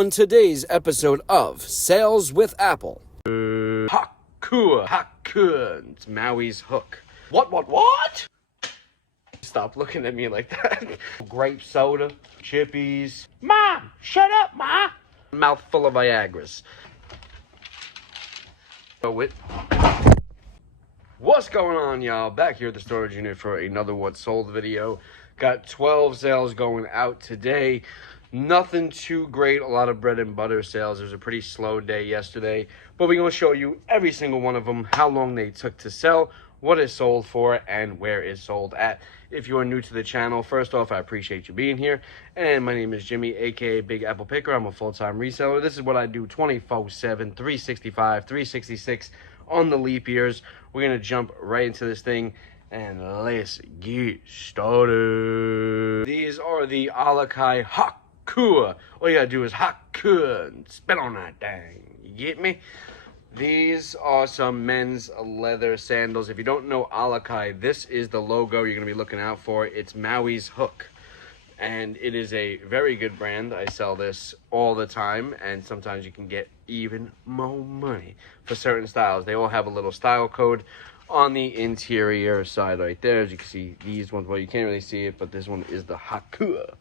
on today's episode of Sales with Apple. Hakua. It's Maui's hook. What? Stop looking at me like that. Grape soda, chippies. Mom, shut up, Ma. Mouthful of Viagra's. What's going on, y'all? Back here at the storage unit for another What Sold video. Got 12 sales going out today. Nothing too great, a lot of bread and butter sales. It was a pretty slow day yesterday, but we're going to show you every single one of them, how long they took to sell, what is sold for, and where it's sold at. If you are new to the channel, first off, I appreciate you being here. And my name is Jimmy, aka Big Apple Picker. I'm a full-time reseller. This is what I do 24/7, 365, 366 on the leap years. We're going to jump right into this thing. And let's get started. These are the Alakai Hakua. All you gotta do is Hakua and spit on that thing. You get me? These are some men's leather sandals. If you don't know Alakai, this is the logo you're gonna be looking out for. It's Maui's hook. And it is a very good brand. I sell this all the time, and sometimes you can get even more money for certain styles. They all have a little style code on the interior side right there. As you can see, these ones, well, you can't really see it, but this one is the Hakua.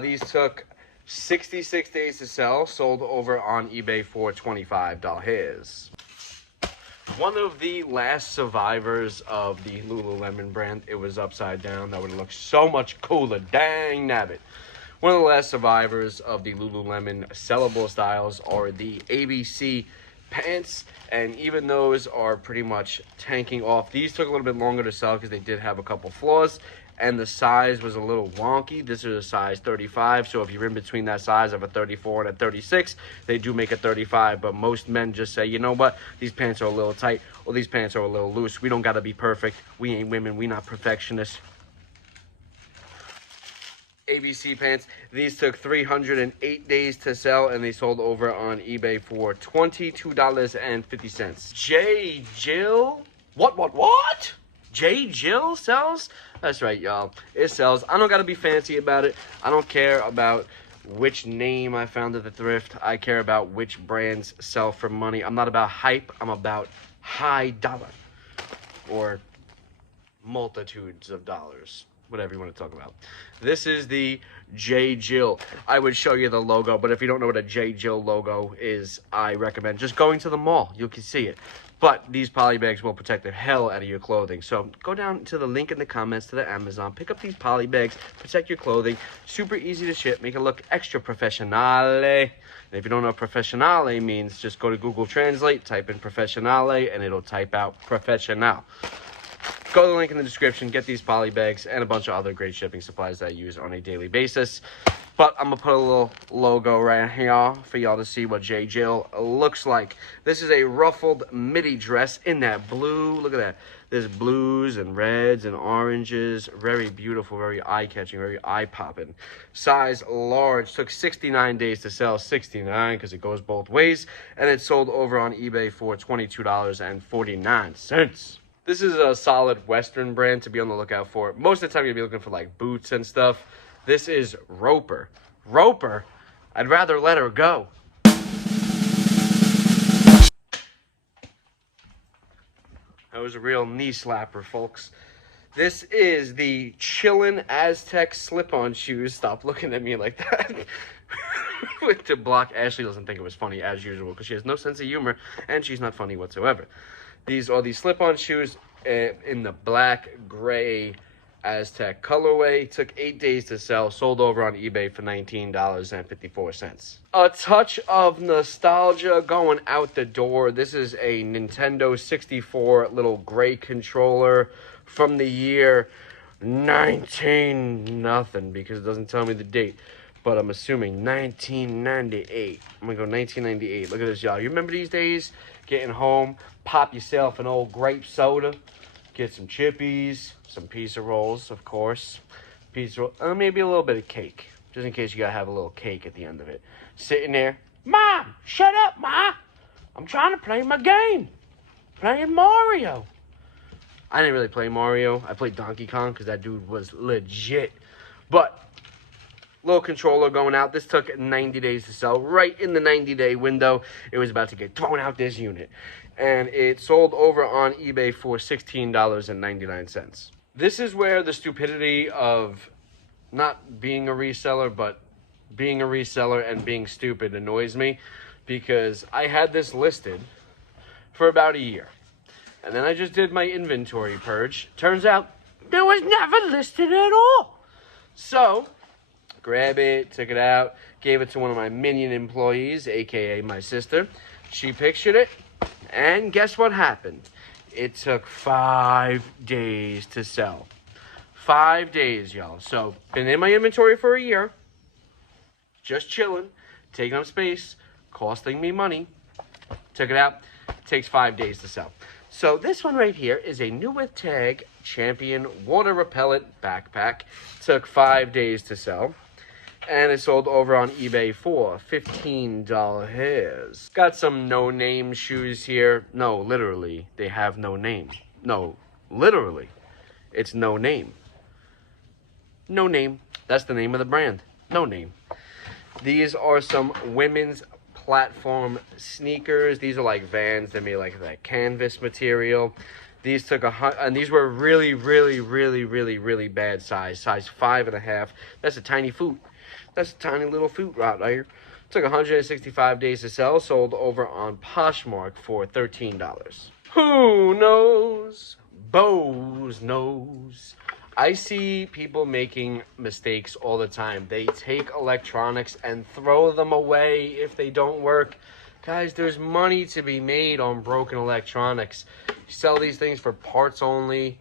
These took 66 days to sell, sold over on eBay for $25. One of the last survivors of the Lululemon brand, it was upside down. That would look so much cooler. Dang nabbit. One of the last survivors of the Lululemon sellable styles are the ABC pants, and even those are pretty much tanking off. These took a little bit longer to sell because they did have a couple flaws, and the size was a little wonky. This is a size 35, so if you're in between that size of a 34 and a 36, they do make a 35, but most men just say, you know what, these pants are a little tight, or these pants are a little loose. We don't gotta be perfect. We ain't women, we not perfectionists. ABC pants. These took 308 days to sell, and they sold over on eBay for $22.50. J. Jill? What? J. Jill sells? That's right, y'all. It sells. I don't gotta be fancy about it. I don't care about which name I found at the thrift. I care about which brands sell for money. I'm not about hype. I'm about high dollar. Or multitudes of dollars. Whatever you want to talk about. This is the J. Jill. I would show you the logo, but if you don't know what a J. Jill logo is, I recommend just going to the mall. You can see it. But these poly bags will protect the hell out of your clothing. So go down to the link in the comments to the Amazon. Pick up these poly bags. Protect your clothing. Super easy to ship. Make it look extra professionale. And if you don't know what professionale means, just go to Google Translate, type in professionale, and it'll type out professional. Go to the link in the description, get these poly bags and a bunch of other great shipping supplies that I use on a daily basis. But I'm going to put a little logo right here for y'all to see what J. Jill looks like. This is a ruffled midi dress in that blue. Look at that. There's blues and reds and oranges. Very beautiful, very eye-catching, very eye-popping. Size large. Took 69 days to sell. 69 because it goes both ways. And it sold over on eBay for $22.49. This is a solid Western brand to be on the lookout for. Most of the time, you'll be looking for like boots and stuff. This is Roper. Roper? I'd rather let her go. That was a real knee slapper, folks. This is the Chillin' Aztec slip-on shoes. Stop looking at me like that. To block, Ashley doesn't think it was funny as usual because she has no sense of humor and she's not funny whatsoever. These are the slip-on shoes in the black, gray Aztec colorway. Took 8 days to sell. Sold over on eBay for $19.54. A touch of nostalgia going out the door. This is a Nintendo 64 little gray controller from the year 19 nothing because it doesn't tell me the date. But I'm assuming 1998. I'm going to go 1998. Look at this, y'all. You remember these days? Getting home, pop yourself an old grape soda, get some chippies, some pizza rolls, of course, maybe a little bit of cake, just in case you gotta have a little cake at the end of it. Sitting there, Mom, shut up, Ma. I'm trying to play my game, playing Mario. I didn't really play Mario. I played Donkey Kong because that dude was legit. But Little controller going out. This took 90 days to sell. Right in the 90-day window, it was about to get thrown out, this unit. And it sold over on eBay for $16.99. This is where the stupidity of not being a reseller, but being a reseller and being stupid annoys me, because I had this listed for about a year. And then I just did my inventory purge. Turns out it was never listed at all. So, grab it, took it out, gave it to one of my minion employees, aka my sister. She pictured it, and guess what happened? It took 5 days to sell. 5 days, y'all. So, been in my inventory for a year, just chilling, taking up space, costing me money. Took it out, takes 5 days to sell. So this one right here is a new with tag Champion water repellent backpack. Took 5 days to sell. And it sold over on eBay for $15. Got some no-name shoes here. No, literally, they have no name. No, literally, it's no name. No Name. That's the name of the brand. No Name. These are some women's platform sneakers. These are like Vans. They're made like that canvas material. These took and these were really bad size 5.5. That's a tiny foot. That's a tiny little foot right there. Took 165 days to sell. Sold over on Poshmark for $13. Who knows? Bose knows. I see people making mistakes all the time. They take electronics and throw them away if they don't work. Guys, there's money to be made on broken electronics. You sell these things for parts only,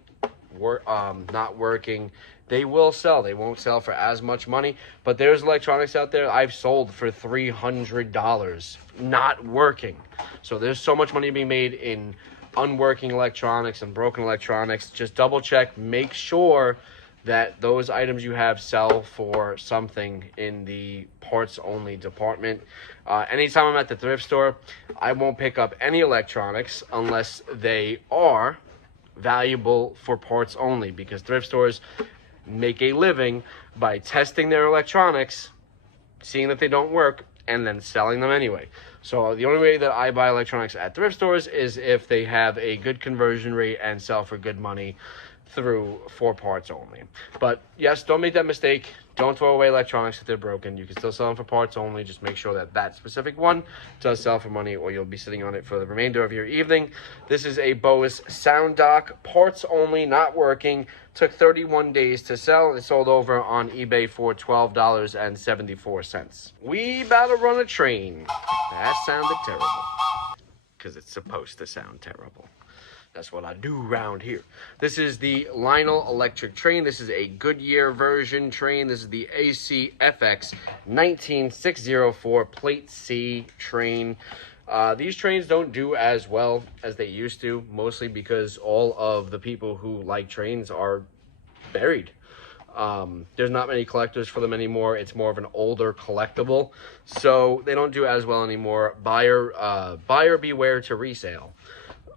not working. They will sell. They won't sell for as much money. But there's electronics out there I've sold for $300 not working. So there's so much money being made in unworking electronics and broken electronics. Just double check, make sure that those items you have sell for something in the parts only department. Anytime I'm at the thrift store, I won't pick up any electronics unless they are valuable for parts only, because thrift stores make a living by testing their electronics, seeing that they don't work, and then selling them anyway. So the only way that I buy electronics at thrift stores is if they have a good conversion rate and sell for good money for parts only. But yes, don't make that mistake. Don't throw away electronics if they're broken. You can still sell them for parts only. Just make sure that that specific one does sell for money, or you'll be sitting on it for the remainder of your evening. This is a Bose Sound Dock, parts only, not working. Took 31 days to sell. It sold over on eBay for $12.74. We about to run a train. That sounded terrible, because it's supposed to sound terrible. That's what I do around here. This is the Lionel electric train. This is a Goodyear version train. This is the ACFX 19604 Plate C train. These trains don't do as well as they used to, mostly because all of the people who like trains are buried. There's not many collectors for them anymore. It's more of an older collectible, so they don't do as well anymore. Buyer beware to resale.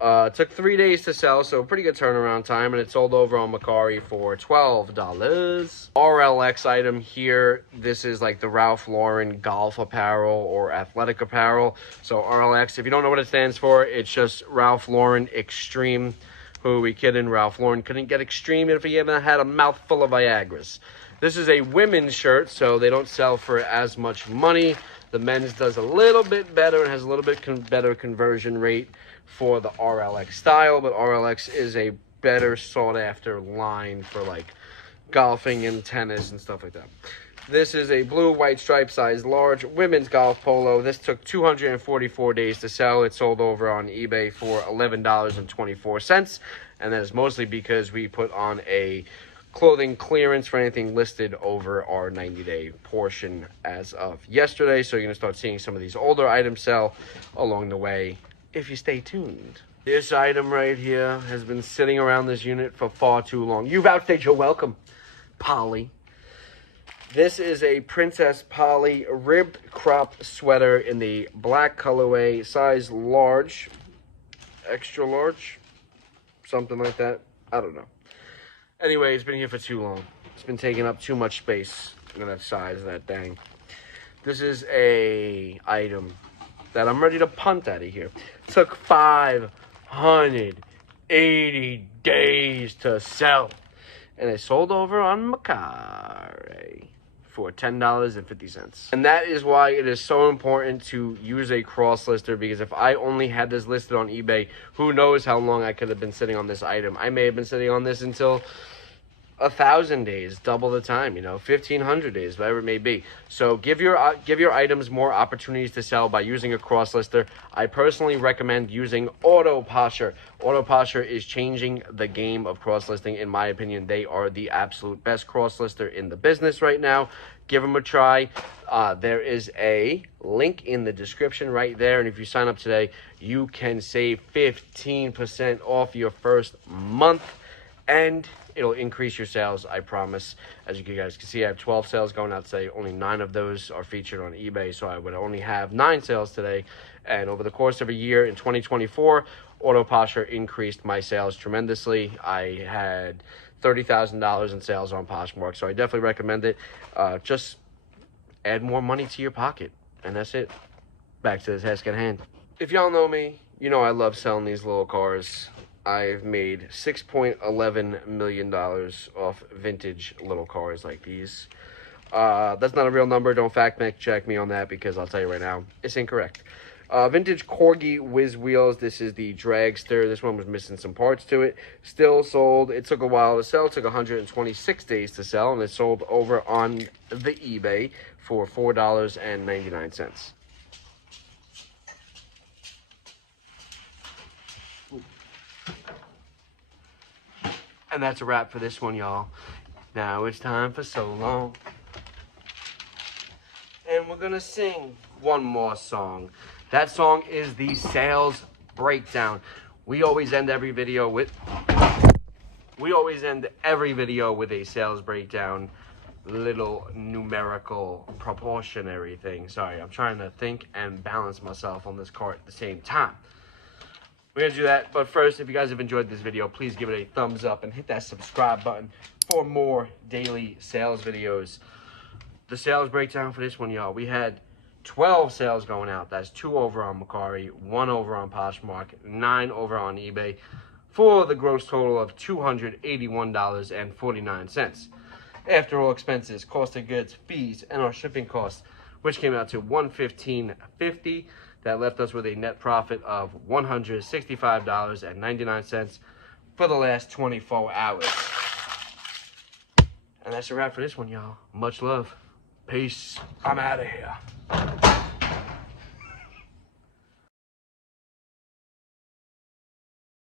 Took 3 days to sell, so pretty good turnaround time, and it sold over on Mercari for $12. RLX item here. This is like the Ralph Lauren golf apparel or athletic apparel. So RLX, if you don't know what it stands for, it's just Ralph Lauren Extreme. Who are we kidding? Ralph Lauren couldn't get extreme if he even had a mouthful of Viagras. This is a women's shirt, so they don't sell for as much money. The men's does a little bit better and has a little bit better conversion rate for the RLX style, but RLX is a better sought after line for like golfing and tennis and stuff like that. This is a blue white stripe size large women's golf polo. This took 244 days to sell. It sold over on eBay for $11.24, and that is mostly because we put on a clothing clearance for anything listed over our 90-day portion as of yesterday. So you're going to start seeing some of these older items sell along the way if you stay tuned. This item right here has been sitting around this unit for far too long. You've outstayed your welcome, Polly. This is a Princess Polly ribbed crop sweater in the black colorway, size large, extra large, something like that. I don't know. Anyway, it's been here for too long. It's been taking up too much space. I'm gonna size that thing. This is a item that I'm ready to punt out of here. Took 580 days to sell. And it sold over on Mercari for $10.50. And that is why it is so important to use a cross lister, because if I only had this listed on eBay, who knows how long I could have been sitting on this item. I may have been sitting on this until 1,000 days, double the time, 1,500 days, whatever it may be. So give your items more opportunities to sell by using a cross lister. I personally recommend using Auto Posher. Auto Posher is changing the game of cross listing. In my opinion, they are the absolute best cross lister in the business right now. Give them a try. There is a link in the description right there, and if you sign up today, you can save 15% off your first month, and it'll increase your sales, I promise. As you guys can see, I have 12 sales going out today. Only 9 of those are featured on eBay, so I would only have 9 sales today. And over the course of a year in 2024, Auto Posher increased my sales tremendously. I had $30,000 in sales on Poshmark, so I definitely recommend it. Just add more money to your pocket, and that's it. Back to the task at hand. If y'all know me, you know I love selling these little cars. I've made $6.11 million off vintage little cars like these. That's not a real number. Don't fact check me on that, because I'll tell you right now, it's incorrect. Vintage Corgi Whiz Wheels. This is the dragster. This one was missing some parts to it. Still sold. It took a while to sell. It took 126 days to sell, and it sold over on the eBay for $4.99. And that's a wrap for this one, y'all. Now it's time for So Long. And we're gonna sing one more song. That song is the sales breakdown. We always end every video with a sales breakdown, little numerical proportionary thing. Sorry, I'm trying to think and balance myself on this cart at the same time. We're going to do that, but first, if you guys have enjoyed this video, please give it a thumbs up and hit that subscribe button for more daily sales videos. The sales breakdown for this one, y'all, we had 12 sales going out. That's 2 over on Mercari, 1 over on Poshmark, 9 over on eBay, for the gross total of $281.49. After all expenses, cost of goods, fees, and our shipping costs, which came out to $115.50. That left us with a net profit of $165.99 for the last 24 hours. And that's a wrap for this one, y'all. Much love. Peace. I'm out of here.